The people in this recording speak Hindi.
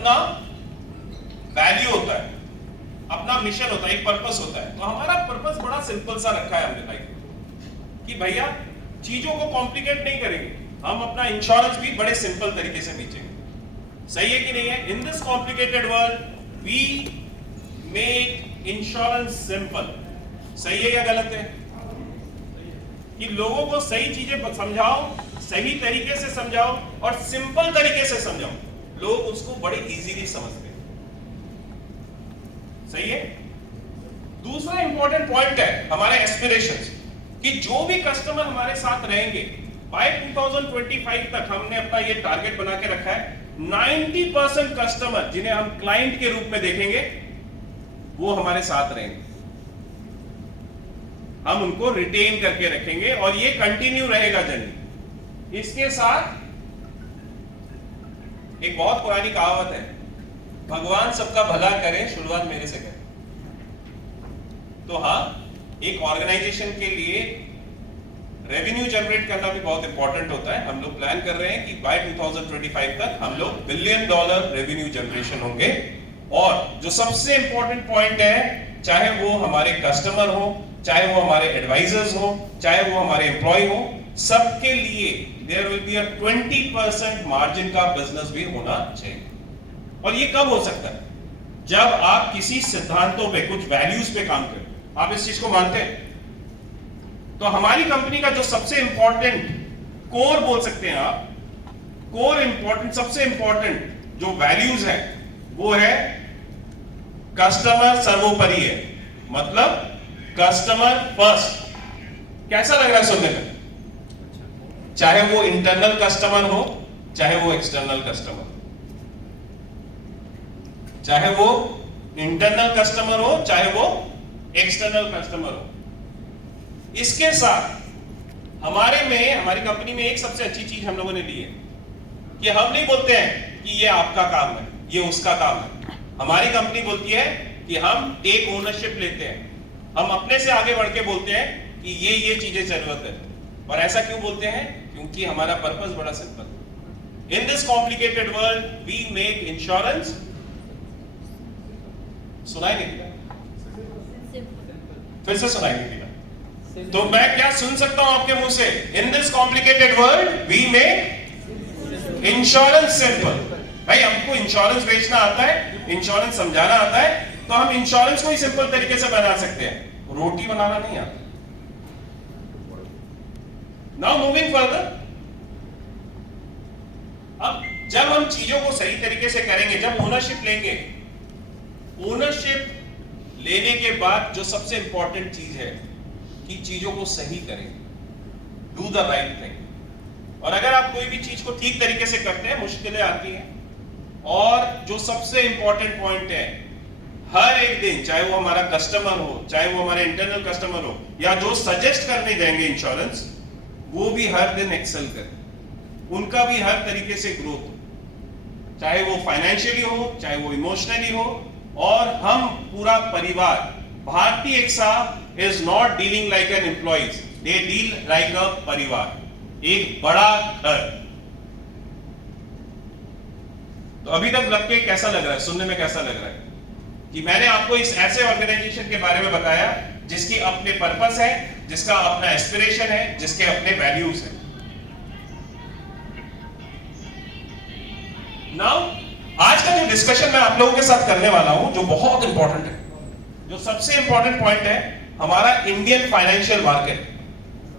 अपना वैल्यू होता है, अपना मिशन होता है, एक पर्पस होता है। तो हमारा पर्पस बड़ा सिंपल सा रखा है हमने लाइफ कि भैया चीजों को कॉम्प्लिकेट नहीं करेंगे, हम अपना इंश्योरेंस भी बड़े सिंपल तरीके से बेचेंगे। सही है कि नहीं है? In this complicated world we make insurance simple. सही है या गलत है? कि लोगों को सही चीजें समझाओ, सही तरीके से समझाओ और सिंपल तरीके से समझाओ, लोग उसको बड़े इजीली समझते हैं। सही है? दूसरा इंपॉर्टेंट पॉइंट है हमारे एस्पिरेशंस, कि जो भी कस्टमर हमारे साथ रहेंगे बाय 2025 तक हमने अपना ये टारगेट बना के रखा है, 90% कस्टमर जिन्हें हम क्लाइंट के रूप में देखेंगे वो हमारे साथ रहेंगे, हम उनको रिटेन करके रखेंगे और ये कंटिन्यू रहेगा जर्नी। इसके साथ एक बहुत पुरानी कहावत है, भगवान सबका भला करें, शुरुआत मेरे से करें। तो हाँ, एक ऑर्गेनाइजेशन के लिए रेवेन्यू जनरेट करना भी बहुत इंपॉर्टेंट होता है। हम लोग प्लान कर रहे हैं कि बाय 2025 तक हम लोग $1 बिलियन रेवेन्यू जनरेशन होंगे। और जो सबसे इंपॉर्टेंट पॉइंट है, चाहे वो हमारे कस्टमर हो, चाहे वो हमारे एडवाइजर्स हो, चाहे वो हमारे एम्प्लॉय हो, सबके लिए there will be a 20% margin का बिजनेस भी होना चाहिए। और ये कब हो सकता है? जब आप किसी सिद्धांतों पे, कुछ वैल्यूज पे काम करें। आप इस चीज को मानते हैं? तो हमारी कंपनी का जो सबसे इंपॉर्टेंट कोर बोल सकते हैं आप, कोर इंपॉर्टेंट, सबसे इंपॉर्टेंट जो वैल्यूज है वो है कस्टमर सर्वोपरि है, मतलब कस्टमर फर्स्ट। कैसा लग रहा है सुनने में? चाहे वो इंटरनल कस्टमर हो, चाहे वो एक्सटर्नल कस्टमर, चाहे वो इंटरनल कस्टमर हो, चाहे वो एक्सटर्नल कस्टमर हो। इसके साथ हमारी कंपनी में एक सबसे अच्छी चीज हम लोगों ने ली है कि हम नहीं बोलते हैं कि ये आपका काम है, ये उसका काम है। हमारी कंपनी बोलती है कि हम टेक ओनरशिप लेते हैं, हम अपने से आगे बढ़ के बोलते हैं कि ये चीजें जरूरत है। और ऐसा क्यों बोलते हैं? क्योंकि हमारा पर्पस बड़ा सिंपल है। In this complicated world we make insurance. सुनाई नहीं दिया? फिर से सुनाई नहीं दिया? तो मैं क्या सुन सकता हूं आपके मुंह से? In this complicated world we make insurance simple. भाई हमको इंश्योरेंस बेचना आता है, इंश्योरेंस समझाना आता है, तो हम इंश्योरेंस को ही सिंपल तरीके से बना सकते हैं, रोटी बनाना नहीं आता। नाउ मूविंग फर्दर, अब जब हम चीजों को सही तरीके से करेंगे, जब ओनरशिप लेंगे, ओनरशिप लेने के बाद जो सबसे इंपॉर्टेंट चीज है कि चीजों को सही करें, डू द राइट थिंग। और अगर आप कोई भी चीज को ठीक तरीके से करते हैं, मुश्किलें आती हैं। और जो सबसे इंपॉर्टेंट पॉइंट है, हर एक दिन, चाहे वो हमारा कस्टमर हो, चाहे वो हमारे इंटरनल कस्टमर हो, या जो सजेस्ट करने जाएंगे इंश्योरेंस, वो भी हर दिन एक्सेल करें, उनका भी हर तरीके से ग्रोथ हो, चाहे वो फाइनेंशियली हो, चाहे वो इमोशनली हो। और हम पूरा परिवार, भारतीय AXA is not dealing like an employees, they deal like a परिवार, एक बड़ा घर। तो अभी तक लग के कैसा लग रहा है, सुनने में कैसा लग रहा है कि मैंने आपको इस ऐसे ऑर्गेनाइजेशन के बारे में बताया जिसकी अपने पर्पस है, जिसका अपना एस्पिरेशन है, जिसके अपने वैल्यूज हैं। नाउ आज का जो डिस्कशन मैं आप लोगों के साथ करने वाला हूं, जो बहुत इंपॉर्टेंट है, जो सबसे इंपॉर्टेंट पॉइंट है, हमारा इंडियन फाइनेंशियल मार्केट।